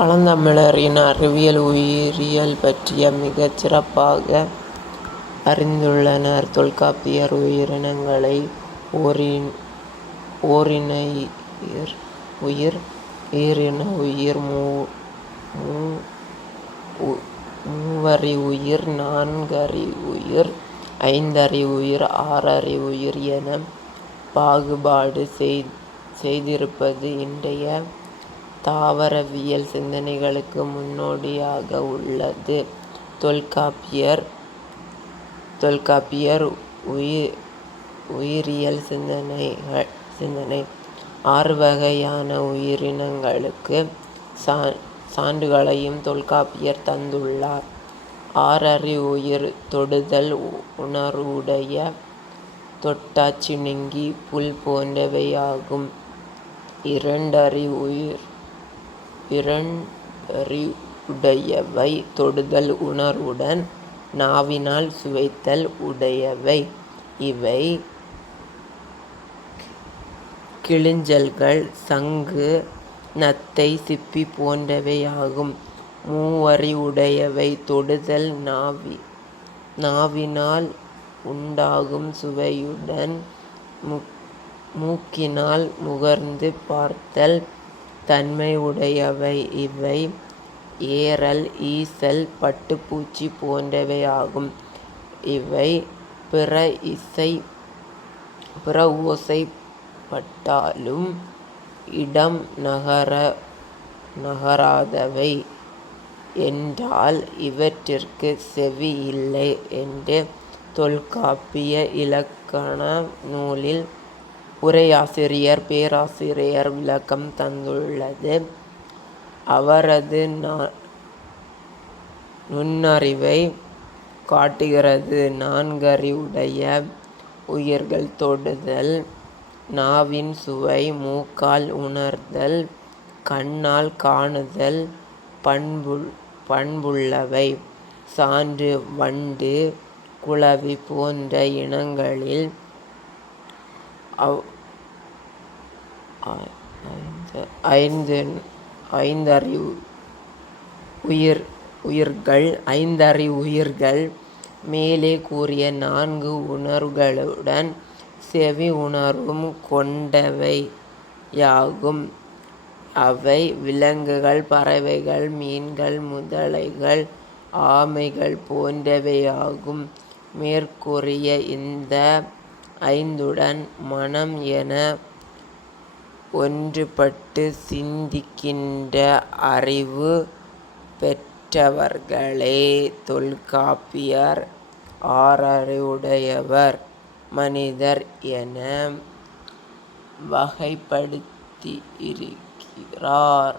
பழந்தமிழரின் அறிவியல் உயிரியல் பற்றி மிகச் சிறப்பாக அறிந்துள்ளனர். தொல்காப்பியர் உயிரினங்களை ஓரினயுயிர், ஈரினவுயிர், மூவறிவுயிர், நான்கறிவுயிர், ஐந்தறிவுயிர், ஆறறிவுயிர் எனப் பாகுபாடு செய்திருப்பது இன்றைய தாவரவியல் சிந்தனைகளுக்கு முன்னோடியாக உள்ளது. தொல்காப்பியர் உயிரியல் சிந்தனை 6 வகையான உயிரினங்களுக்கு சான்றுகளையும் தொல்காப்பியர் தந்துள்ளார். ஆறறிவுயிர் தொடுதல் உணர்வுடைய தொட்டாச் சிணுங்கி புல் போன்றவையாகும். இரண்டறிவுடையவை தொடுதல் உணர்வுடன் நாவினால் சுவைத்தல் உடையவை. இவை கிளிஞ்சல்கள், சங்கு, நத்தை, சிப்பி போன்றவையாகும். மூவறிவுடையவை தொடுதல் நாவினால் உண்டாகும் சுவையுடன் மூக்கினால் முகர்ந்து பார்த்தல் தன்மை உடையவை. இவை ஏறல், ஈசல், பட்டுப்பூச்சி போன்றவையாகும். இவை பிற ஓசைப்பட்டாலும் இடம் நகராதவை என்றால் இவற்றிற்கு செவி இல்லை என்று தொல்காப்பிய இலக்கண நூலில் உரையாசிரியர் பேராசிரியர் விளக்கம் தந்துள்ளது. அவரது நுண்ணறிவை காட்டுகிறது. நான்கறிவுடைய உயிர்கள் தொடுதல், நாவின் சுவை, மூக்கால் உணர்தல், கண்ணால் காணுதல் பண்புள்ளவை. சான்று வண்டு, குளவி போன்ற இனங்களில் ஐந்தறிவுயிர்கள் மேலே கூறிய 4 உணர்வுகளுடன் செவி உணர்வும் கொண்டவையாகும். அவை விலங்குகள், பறவைகள், மீன்கள், முதலைகள், ஆமைகள் போன்றவையாகும். மேற்கூறிய இந்த 5ுடன் மனம் என ஒன்றுபட்டு சிந்திக்கின்ற அறிவு பெற்றவர்களே தொல்காப்பியர் ஆறறிவுடையவர் மனிதர் என வகைப்படுத்தியிருக்கிறார்.